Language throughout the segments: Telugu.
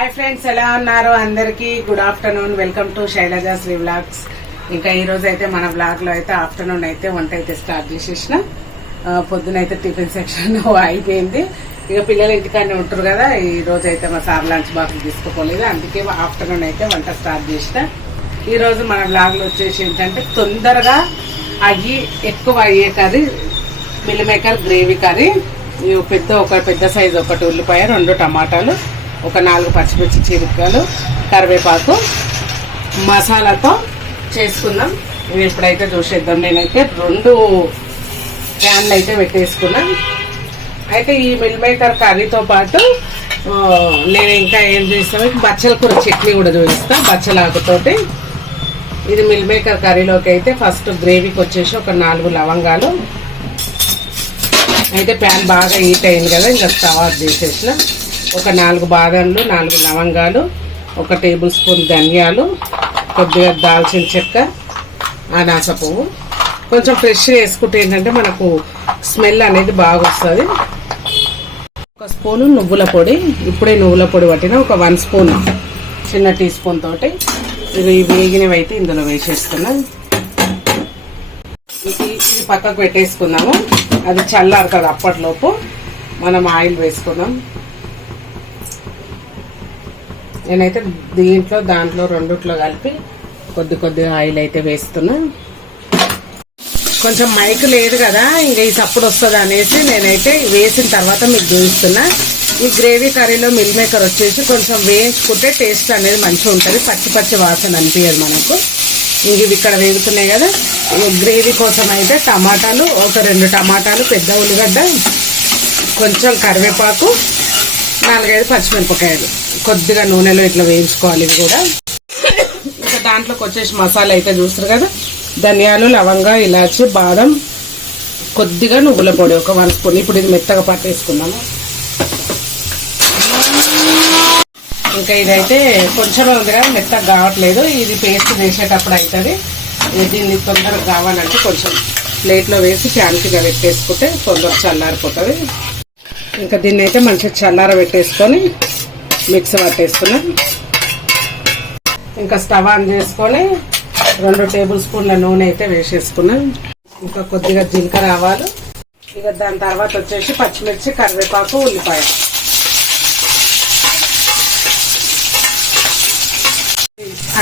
హాయ్ ఫ్రెండ్స్, ఎలా ఉన్నారు? అందరికీ good afternoon. Welcome to Shailaja Shri vlogs. ఇంకా ఈ రోజు అయితే మన వ్లాగ్ లో అయితే ఆఫ్టర్నూన్ అయితే వంట అయితే స్టార్ట్ చేసేసిన. పొద్దునైతే టిఫిన్ సెక్షన్ అయిపోయింది. ఇక పిల్లలు ఇంటికాడనే ఉంటారు కదా, ఈ రోజు అయితే మా సార్ లంచ్ బాక్స్ తీసుకోలేదు, అందుకే ఆఫ్టర్నూన్ అయితే వంట స్టార్ట్ చేసిన. ఈ రోజు మన వ్లాగ్ లో వచ్చేసి ఏంటంటే తొందరగా అయ్యి ఎక్కువ అయ్యే curry meal maker gravy curry. ఒక పెద్ద సైజు ఒకటి ఉల్లిపాయ, 2 టమాటాలు, ఒక 4 పచ్చిమిర్చి చీలికలు, కరివేపాకు మసాలాతో చేసుకుందాం. ఇవి ఇప్పుడైతే చూసేద్దాం. నేనైతే 2 ప్యాన్లు అయితే పెట్టేసుకున్నా. అయితే ఈ మిల్ మేకర్ కర్రీతో పాటు నేను ఇంకా ఏం చేస్తాను, బచ్చల కూర చట్నీ కూడా చూపిస్తాను బచ్చలాకుతోటి. ఇది మిల్ మేకర్ కర్రీలోకి అయితే ఫస్ట్ గ్రేవీకి వచ్చేసి ఒక 4 లవంగాలు. అయితే ప్యాన్ బాగా హీట్ అయింది కదా, ఇంకా స్టవ్ ఆఫ్ చేసేసిన. ఒక 4 బాదాంలు, 4 లవంగాలు, 1 టేబుల్ స్పూన్ ధనియాలు, కొద్దిగా దాల్చిన చెక్క, అనాస పువ్వు. కొంచెం ఫ్రెష్గా వేసుకుంటే ఏంటంటే మనకు స్మెల్ అనేది బాగా వస్తుంది. 1 స్పూను నువ్వుల పొడి, ఇప్పుడే నువ్వుల పొడి పట్టిన. ఒక 1 స్పూన్ చిన్న టీ స్పూన్ తోటి ఇవి వేగినవి అయితే ఇందులో వేసేస్తున్నా. ఇది పక్కకు పెట్టేసుకుందాము, అది చల్లారుతుంది. అప్పట్లోపు మనం ఆయిల్ వేసుకుందాం. నేనైతే దాంట్లో రెండిట్లో కలిపి కొద్దిగా ఆయిల్ అయితే వేస్తున్నా. కొంచెం మైక్ లేదు కదా, ఇంకా ఈ సప్పుడు వస్తుంది అనేసి నేనైతే వేసిన తర్వాత మీకు చూపిస్తున్నా. ఈ గ్రేవీ కర్రీలో మిల్ మేకర్ వచ్చేసి కొంచెం వేయించుకుంటే టేస్ట్ అనేది మంచిగా ఉంటుంది, పచ్చి వాసన అనిపించదు మనకు. ఇవి ఇక్కడ వేగుతున్నాయి కదా. గ్రేవీ కోసం అయితే టమాటాలు, ఒక 2 టమాటాలు, పెద్ద ఉల్లిగడ్డ, కొంచెం కరివేపాకు, 4-5 పచ్చిమిరపకాయలు కొద్దిగా నూనెలో ఇట్లా వేయించుకోవాలి. ఇవి కూడా ఇంకా దాంట్లోకి వచ్చేసి మసాలా అయితే చూస్తారు కదా, ధనియాలు, లవంగా, ఇలాచి, బాదం, కొద్దిగా నువ్వుల పొడి ఒక 1 స్పూన్. ఇప్పుడు ఇది మెత్తగా పట్టేసుకున్నాము. ఇంకా ఇదైతే కొంచెమే ఉంది కదా, మెత్తగా కావట్లేదు. ఇది పేస్ట్ చేసేటప్పుడు అవుతుంది. దీన్ని తొందరగా కావాలంటే కొంచెం ప్లేట్లో వేసి ఫ్యాన్కిగా పెట్టేసుకుంటే తొందరగా చల్లారిపోతుంది. ఇంకా దీన్ని అయితే మంచిగా చల్లార పెట్టేసుకొని మిక్సీ పట్టేసుకున్నాం. ఇంకా స్టవ్ ఆన్ చేసుకొని 2 టేబుల్ స్పూన్ల నూనె అయితే వేసేసుకున్నాం. ఇంకా కొద్దిగా జీలకర్ర ఆవాలు, ఇక దాని తర్వాత వచ్చేసి పచ్చిమిర్చి, కరివేపాకు, ఉల్లిపాయ.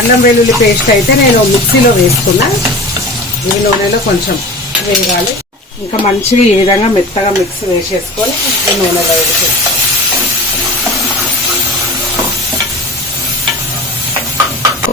అల్లం వెల్లుల్లి పేస్ట్ అయితే నేను మిక్సీలో వేసుకున్నా. ఈ నూనెలో కొంచెం వేయాలి. ఇంకా మంచిగా ఈ విధంగా మెత్తగా మిక్స్ వేసేసుకొని ఈ నూనెలో వేసి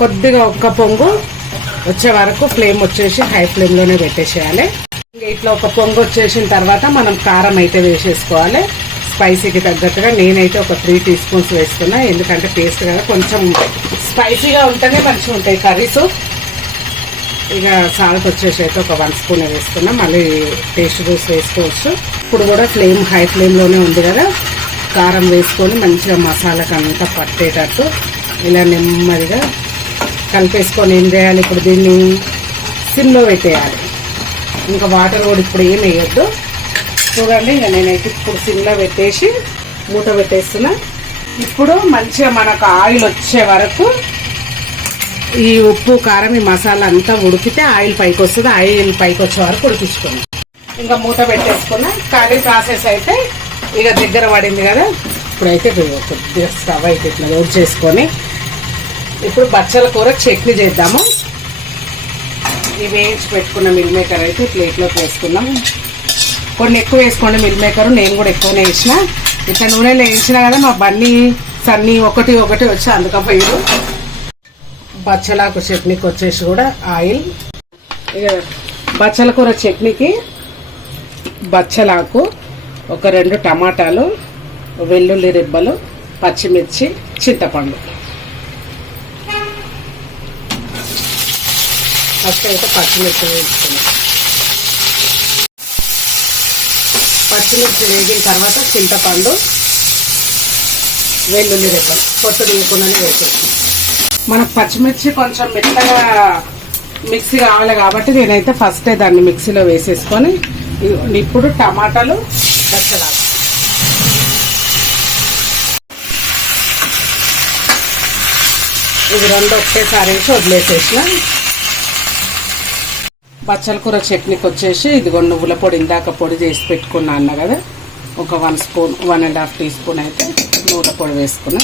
కొద్దిగా ఒక్క పొంగు వచ్చే వరకు ఫ్లేమ్ వచ్చేసి హై ఫ్లేమ్లోనే పెట్టేసేయాలి. ఇట్లా ఒక పొంగు వచ్చేసిన తర్వాత మనం కారం అయితే వేసేసుకోవాలి స్పైసీకి తగ్గట్టుగా. నేనైతే ఒక 3 టీ స్పూన్స్ వేస్తున్నా, ఎందుకంటే పేస్ట్ కదా కొంచెం స్పైసీగా ఉంటేనే మంచిగా ఉంటాయి కర్రీస్. ఇక సాల్ట్ వచ్చేసి అయితే ఒక 1 స్పూన్ వేస్తున్నా, మళ్ళీ టేస్ట్ చూసి వేసుకోవచ్చు. ఇప్పుడు కూడా ఫ్లేమ్ హై ఫ్లేమ్లోనే ఉంది కదా. కారం వేసుకొని మంచిగా మసాలాకి అంతా పట్టేటట్టు ఇలా నెమ్మదిగా కలిపేసుకొని ఏం చేయాలి, ఇప్పుడు దీన్ని సిమ్లో పెట్టేయాలి. ఇంకా వాటర్ కూడా ఇప్పుడు ఏం వేయొద్దు. చూడండి, ఇక నేనైతే ఇప్పుడు సిమ్లో పెట్టేసి మూత పెట్టేస్తున్నా. ఇప్పుడు మంచిగా మనకు ఆయిల్ వచ్చే వరకు ఈ ఉప్పు, కారం, ఈ మసాలా అంతా ఉడికితే ఆయిల్ పైకి వస్తుంది. ఆయిల్ పైకి వచ్చే వరకు ఉడికించుకున్నాం. ఇంకా మూత పెట్టేసుకున్నా. కర్రీ ప్రాసెస్ అయితే ఇక దగ్గర పడింది కదా. ఇప్పుడైతే కొద్దిగా స్టవ్ అయితే ఇట్లా లోడ్ చేసుకొని ఇప్పుడు బచ్చల కూర చట్నీ చేద్దాము. ఇవి వేయించి పెట్టుకున్న మిల్ మేకర్ అయితే ప్లేట్లోకి వేసుకున్నాం. కొన్ని ఎక్కువ వేసుకోండి మిల్ మేకర్, నేను కూడా ఎక్కువనే వేసిన. ఇట్లా నూనెలో వేసినా కదా మా బన్నీ సన్నీ ఒకటి వచ్చి అందుకపోయారు. బచ్చలాకు చట్నీకి వచ్చేసి కూడా ఆయిల్. ఇక బచ్చల కూర చట్నీకి బచ్చలాకు, ఒక 2 టమాటాలు, వెల్లుల్లి రెబ్బలు, పచ్చిమిర్చి, చింతపండు. ఫస్ట్ అయితే పచ్చిమిర్చి వేసుకున్నాం. పచ్చిమిర్చి వేగిన తర్వాత చింతపండు, వెల్లుల్లి రెబ్బలు పొట్టు తీయకుండానే వేసేస్తాం. మనకు పచ్చిమిర్చి కొంచెం మెత్తగా మిక్సీ కావాలి కాబట్టి నేనైతే ఫస్టే దాన్ని మిక్సీలో వేసేసుకొని ఇప్పుడు టమాటాలు, బచ్చలాకు ఇది రెండు ఒకేసారి వేసి వదిలేసేసిన. బచ్చల కూర చట్నీకి వచ్చేసి ఇదిగో నువ్వుల పొడి ఇందాక పొడి చేసి పెట్టుకున్నా అన్న కదా, ఒక 1 స్పూన్ 1.5 టీ స్పూన్ అయితే నువ్వుల పొడి వేసుకున్నా.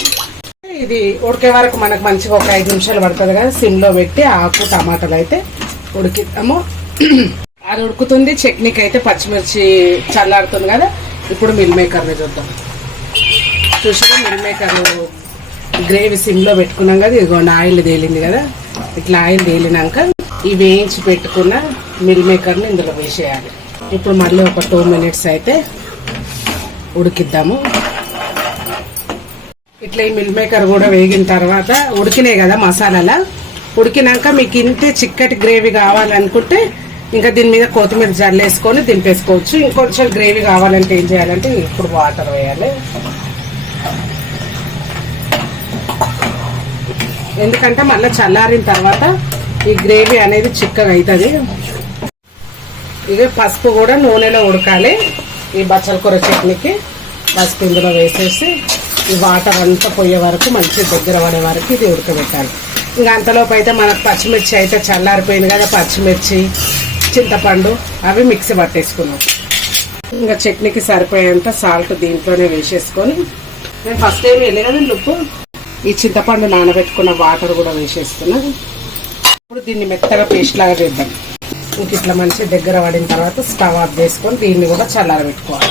ఇది ఉడికే వరకు మనకు మంచిగా ఒక 5 నిమిషాలు పడుతుంది కదా, సిమ్లో పెట్టి ఆకు టమాటాలు అయితే ఉడికిద్దాము. అది ఉడుకుతుంది. చట్నీకి అయితే పచ్చిమిర్చి చల్లారుతుంది కదా. ఇప్పుడు మిల్ మేకర్ని చూద్దాం. చూసారా, మిల్ మేకర్ గ్రేవీ సిమ్లో పెట్టుకున్నాం కదా. ఇదిగోండి ఆయిల్ తేలింది కదా. ఇట్లా ఆయిల్ తేలినాక ఈ వేయించి పెట్టుకున్న మిల్ మేకర్ని ఇందులో వేసేయాలి. ఇప్పుడు మళ్ళీ ఒక 2 మినిట్స్ అయితే ఉడికిద్దాము. ఇట్లా ఈ మిల్ మేకర్ కూడా వేగిన తర్వాత ఉడికినాయి కదా మసాలాలా. ఉడికినాక మీకు ఇంతే చిక్కటి గ్రేవీ కావాలనుకుంటే ఇంకా దీని మీద కొత్తిమీర జల్లేసుకొని దింపేసుకోవచ్చు. ఇంకొంచెం గ్రేవీ కావాలంటే ఏం చేయాలంటే ఇప్పుడు వాటర్ వేయాలి. ఎందుకంటే మళ్ళీ చల్లారిన తర్వాత ఈ గ్రేవీ అనేది చిక్కగా అవుతుంది. ఇక పసుపు కూడా నూనెలో ఉడకాలి. ఈ బచ్చల కూర చట్నీకి పసుపు ఇందులో వేసేసి ఈ వాటర్ అంతా పోయే వరకు మంచి దగ్గర పడే వరకు ఇది ఉడకబెట్టాలి. ఇంకా అంతలోపు అయితే మనకు పచ్చిమిర్చి అయితే చల్లారిపోయింది కదా. పచ్చిమిర్చి, చింతపండు అవి మిక్సీ పట్టేసుకున్నాం. ఇంకా చట్నీకి సరిపోయేంత సాల్ట్ దీంట్లోనే వేసేసుకొని, నేను ఫస్ట్ ఏమి వెళ్ళి కదండి ఉప్పు, ఈ చింతపండు నానబెట్టుకున్న వాటర్ కూడా వేసేస్తున్నాను. ఇప్పుడు దీన్ని మెత్తగా పేస్ట్ లాగా చేద్దాం. ఇంక ఇట్లా మంచి దగ్గర పడిన తర్వాత స్టవ్ ఆఫ్ చేసుకొని దీన్ని కూడా చల్లారబెట్టుకోవాలి.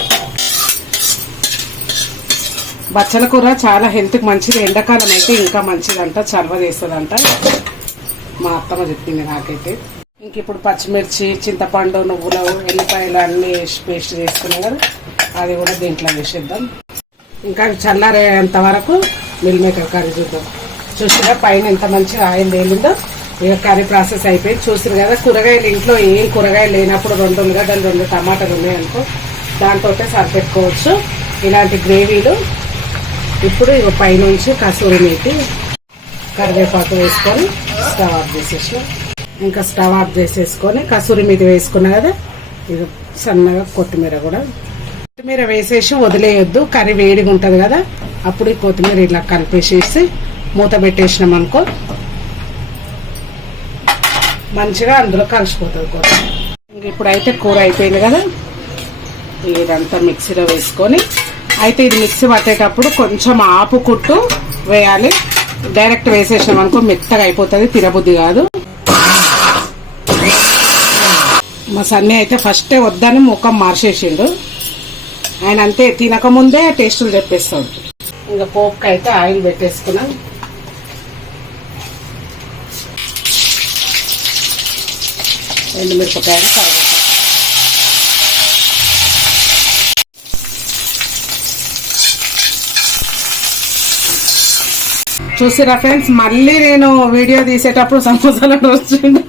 బచ్చల కూర చాలా హెల్త్కి మంచిది. ఎండాకాలం అయితే ఇంకా మంచిదంట, చలవ చేస్తుందంట. మా అత్తమ్మ చెప్పింది నాకైతే. ఇంక ఇప్పుడు పచ్చిమిర్చి, చింతపండు, నువ్వులు, ఎల్లిపాయలు అన్నీ పేస్ట్ చేసుకున్నాం కదా, అది కూడా దీంట్లో వేసేద్దాం. ఇంకా చల్లారేంత వరకు మిల్ మేకర్ కర్రీ చూద్దాం. చూసినా పైన ఎంత మంచిగా ఆయిల్ తేలిందో. ఇక కర్రీ ప్రాసెస్ అయిపోయింది. చూసారు కదా. కూరగాయలు ఇంట్లో ఏం కూరగాయలు లేనప్పుడు 2 ఉల్లిగడ్డలు 2 టమాటాలు ఉన్నాయనుకో దాంతో సరిపెట్టుకోవచ్చు ఇలాంటి గ్రేవీలు. ఇప్పుడు ఇక పైనుంచి కసూరి మేతి, కరివేపాకు వేసుకొని స్టవ్ ఆఫ్ చేసేసాం. ఇంకా స్టవ్ ఆఫ్ చేసేసుకొని కసూరి మేతి వేసుకున్నా కదా, ఇక సన్నగా కొత్తిమీర కూడా కొత్తిమీర వేసేసి వదిలేయొద్దు. కర్రీ వేడిగా ఉంటుంది కదా, అప్పుడు ఈ కొత్తిమీర ఇలా కలిపేసేసి మూత పెట్టేసినాం అనుకో మంచిగా అందులో కలిసిపోతుంది కూర. ఇంక ఇప్పుడైతే కూర అయిపోయింది కదా. ఇదంతా మిక్సీలో వేసుకొని అయితే ఇది మిక్సీ పట్టేటప్పుడు కొంచెం ఆపు కుట్టు వేయాలి. డైరెక్ట్ వేసేసినాం అనుకో మెత్తగా అయిపోతుంది, తినబుద్ధి కాదు. మా సన్నీ అయితే ఫస్టే వద్దని ముఖం మార్చేసిండు. ఆయన అంతే తినకముందే టేస్టులు చెప్పేస్తాడు. ఇంకా పోపుకి అయితే ఆయిల్ పెట్టేసుకున్నాం. ఎండుమిరపకాయలు, కరివేపాకు. చూసిరా ఫ్రెండ్స్, మళ్ళీ నేను వీడియో తీసేటప్పుడు సమోసాలోడు వచ్చిండు.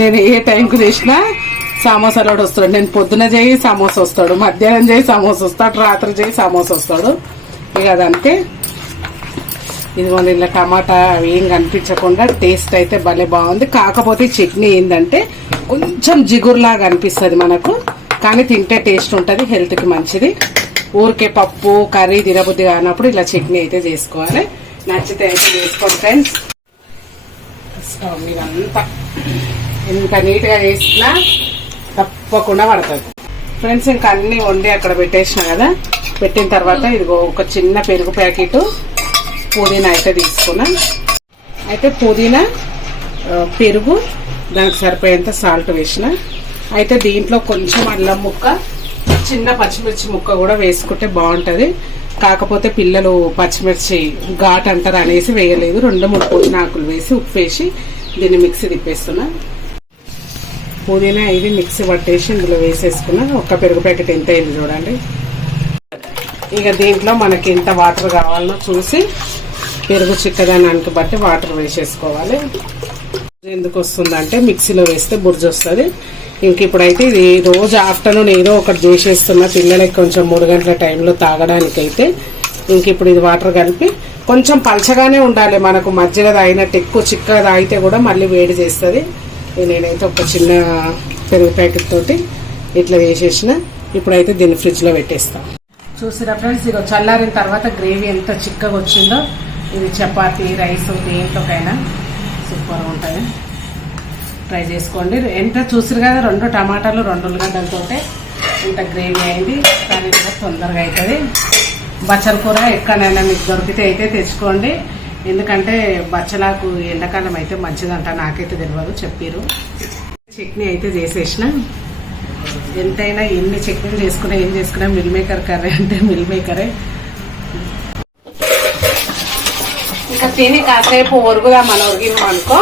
నేను ఏ టైంకి చేసినా సమోసాలోడు వస్తాడు. నేను పొద్దున చేయి సమోసా వస్తాడు, మధ్యాహ్నం చేయి సమోసా వస్తాడు, రాత్రి చేయి సమోసా వస్తాడు. ఇక అదంతే. ఇదిగోండి ఇలా టమాటా అవి ఏం కనిపించకుండా టేస్ట్ అయితే భలే బాగుంది. కాకపోతే చట్నీ ఏంటంటే కొంచెం జిగురులాగా అనిపిస్తుంది మనకు, కానీ తింటే టేస్ట్ ఉంటుంది, హెల్త్కి మంచిది. ఊరికే పప్పు కర్రీ తినబుద్ధి కానప్పుడు ఇలా చట్నీ అయితే చేసుకోవాలి. నచ్చితే అయితే చేసుకోండి ఫ్రెండ్స్. స్టవ్ మీద అంతా ఎంత నీట్గా చేసినా తప్పకుండా పడుతుంది ఫ్రెండ్స్. ఇంకా అన్ని వండి అక్కడ పెట్టేసిన కదా. పెట్టిన తర్వాత ఇదిగో ఒక చిన్న పెరుగు ప్యాకెట్ పుదీనా అయితే తీసుకున్నా. అయితే పుదీనా, పెరుగు, దానికి సరిపోయేంత సాల్ట్ వేసిన. అయితే దీంట్లో కొంచెం అల్లం ముక్క, చిన్న పచ్చిమిర్చి ముక్క కూడా వేసుకుంటే బాగుంటుంది. కాకపోతే పిల్లలు పచ్చిమిర్చి ఘాట్ అంటారు అనేసి వేయలేదు. 2-3 పుదీనా ఆకులు వేసి ఉప్పు వేసి దీన్ని మిక్సీ తిప్పేస్తున్నా. పుదీనా ఇది మిక్సీ పట్టేసి ఇందులో వేసేసుకున్నా. ఒక పెరుగు ప్యాకెట్ ఎంత అయింది చూడండి. ఇక దీంట్లో మనకి ఎంత వాటర్ కావాలో చూసి పెరుగు చిక్కదనానికి బట్టి వాటర్ వేసేసుకోవాలి. ఎందుకు వస్తుందంటే మిక్సీలో వేస్తే బుర్జు వస్తుంది. ఇంక ఇప్పుడైతే ఇది రోజు ఆఫ్టర్నూన్ ఏదో ఒకటి చేసేస్తున్నా పిల్లలకి కొంచెం 3 గంటల టైంలో తాగడానికైతే. ఇంక ఇప్పుడు ఇది వాటర్ కలిపి కొంచెం పలచగానే ఉండాలి మనకు. మజ్జిగ తాగినట్టు ఎక్కువ చిక్కగా తాగితే కూడా మళ్ళీ వేడి చేస్తుంది. నేనైతే ఒక చిన్న పెరుగు ప్యాకెట్ తోటి ఇట్లా వేసేసిన. ఇప్పుడైతే దీన్ని ఫ్రిడ్జ్లో పెట్టేస్తాను. చూసిరా ఫ్రెండ్స్, ఇక చల్లారిన తర్వాత గ్రేవీ ఎంత చిక్కగా వచ్చిందో. ఇది చపాతీ రైస్ దేంతోకైనా సూపర్గా ఉంటుంది. ట్రై చేసుకోండి. ఎంత చూసారు కదా, 2 టమాటాలు 2 ఉల్లిగడ్డలతో ఇంత గ్రేవీ అయింది. కానీ కూడా తొందరగా అవుతుంది. బచ్చల కూర ఎక్కడైనా మీకు దొరికితే అయితే తెచ్చుకోండి. ఎందుకంటే బచ్చలాకు ఎండాకాలం అయితే మంచిదంట, నాకైతే తెలియదు, చెప్పారు. చట్నీ అయితే చేసేసిన. ఎంతైనా ఎన్ని చట్నీలు చేసుకున్నా ఏం చేసుకున్నా మిల్ మేకర్ కర్రీ అంటే మిల్ మేకరే. ఇంకా తిని కాసేపు ఒరుగుదాం మనం, ఒరిగినాం అనుకో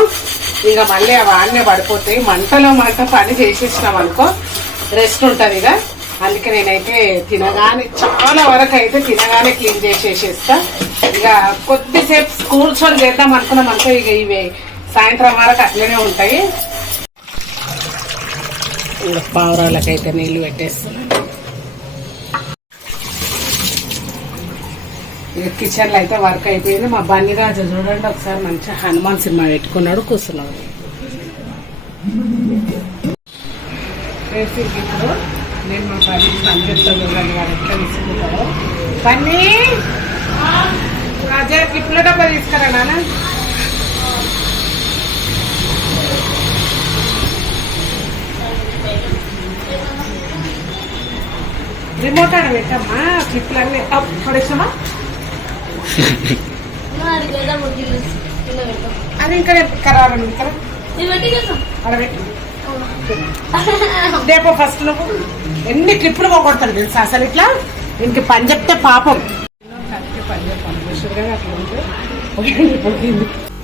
ఇంకా మళ్ళీ వాడినే పడిపోతాయి. మంటలో మంట పని చేసేసినాం అనుకో రెస్ట్ ఉంటుంది ఇక. అందుకే నేనైతే తినగానే చాలా వరకు అయితే తినగానే క్లీన్ చేసేసేస్తా. ఇక కొద్దిసేపు కూర్చొని చేద్దాం అనుకున్నాం అనుకో ఇక ఇవి సాయంత్రం వరకు అట్లనే ఉంటాయి. ఇంకా పావురాలకైతే నీళ్లు పెట్టేస్తున్నాను. ఇక కిచెన్ లో అయితే వర్క్ అయిపోయింది. మా బన్నీ రాజు చూడండి ఒకసారి మంచిగా హనుమాన్ సినిమా పెట్టుకున్నాడు, కూర్చున్నాడు. ఇప్పుడు నేను మా బన్నీ సంగీతం చూడండి వాడు ఎట్లా తీసుకుంటాడో. బన్నీ రాజా కిప్పుల డబ్బా తీసుకురా నాన్న. రిమోట్ ఆడ పెట్టమ్మా, క్లిప్లన్నీ పడేసామా. అది ఇంకా ఖరాబ్ ఇక్కడ రేపు ఫస్ట్ నువ్వు ఎన్ని క్లిప్పులు పోగొడతాడు తెలుసా అసలు. ఇట్లా ఇంక పని చెప్తే పాపం పని చెప్పాను అట్లా ఉంటే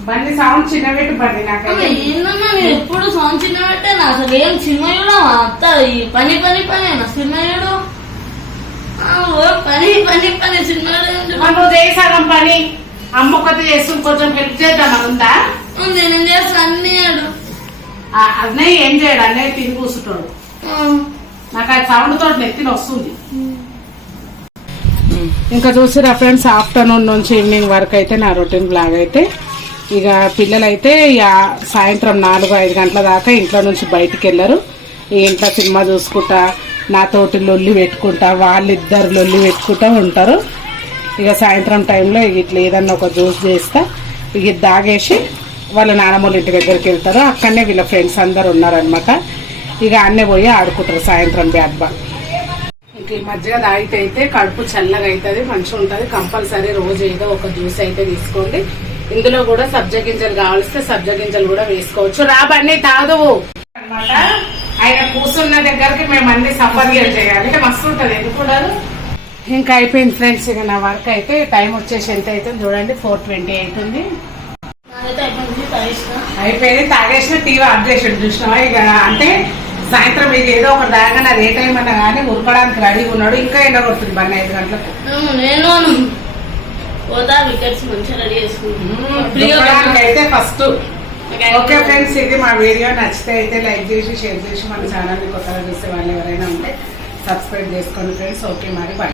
బండి సౌండ్ చిన్న పెట్టి బండి నాకు ఎప్పుడు సౌండ్ చిన్న పెట్టాను. అసలు ఏం సినిమా చూడమా అత్త, ఈ పని పని పని సినిమా చూడు, పని పని పని సినిమా నువ్వు చేసాగం పని అమ్మ కొత్త చేస్తూ కొంచెం హెల్ప్ చేద్దామని ఉందా. నేను చేస్తాను అన్ని అన్నయ్య ఏం చేయడు, అన్నయ్య తిని కూర్చుంటాడు. నాకు ఆ సౌండ్ తోటి నెత్తిని వస్తుంది. ఇంకా చూసిరా ఫ్రెండ్స్, ఆఫ్టర్నూన్ నుంచి ఈవినింగ్ వరకు అయితే నా రొటీన్ బ్లాగ్ అయితే ఇక పిల్లలైతే సాయంత్రం 4-5 గంటల దాకా ఇంట్లో నుంచి బయటికి వెళ్ళరు. ఈ ఇంట్లో సినిమా చూసుకుంటా నాతోటి లొల్లి పెట్టుకుంటా, వాళ్ళిద్దరు లొల్లి పెట్టుకుంటా ఉంటారు. ఇక సాయంత్రం టైంలో ఇట్లా ఏదన్నా ఒక జ్యూస్ చేస్తా, ఇక దాగేసి వాళ్ళ నాన్నమ్మల ఇంటి దగ్గరికి వెళ్తారు. అక్కడనే వీళ్ళ ఫ్రెండ్స్ అందరు ఉన్నారనమాట. ఇక అన్నే పోయి ఆడుకుంటారు సాయంత్రం బ్యాట్ బాల్. ఇంక ఈ మధ్యగా తాగితే అయితే కడుపు చల్లగా అవుతుంది, మంచిగా ఉంటుంది. కంపల్సరీ రోజు ఏదో ఒక జ్యూస్ అయితే తీసుకోండి. ఇందులో కూడా సబ్జా గింజలు కావాల్స్తే సబ్జా గింజలు కూడా వేసుకోవచ్చు. రాబన్నీ తాదు అనమాట. ఆయన కూర్చున్న దగ్గరికి మేము అన్ని సఫర్లు చేయాలి, మస్తు ఉంటుంది. ఎందుకు ఇంకా అయిపోయింది ఫ్రెండ్స్. ఇక నా వర్క్ అయితే టైం వచ్చేసి ఎంత అవుతుంది చూడండి, 4:20 అవుతుంది. అయిపోయింది. తాగేసిన టీవీ ఆఫ్ చేసాడు చూసినావా. ఇక అంటే సాయంత్రం ఇది ఏదో ఒక దాగా ఏ టైం అన్నా కానీ ఉరకడానికి రెడీగా ఉన్నాడు. ఇంకా ఎండ కొడుతుంది బండి 5 గంటలకు. నేను అయితే ఫస్ట్ ఓకే ఫ్రెండ్స్, ఇది మా వీడియో నచ్చితే అయితే లైక్ చేసి షేర్ చేసి మన ఛానల్ని కొత్తగా చూసే వాళ్ళు ఎవరైనా ఉంటే సబ్స్క్రైబ్ చేసుకోండి ఫ్రెండ్స్. ఓకే మరి బాయ్.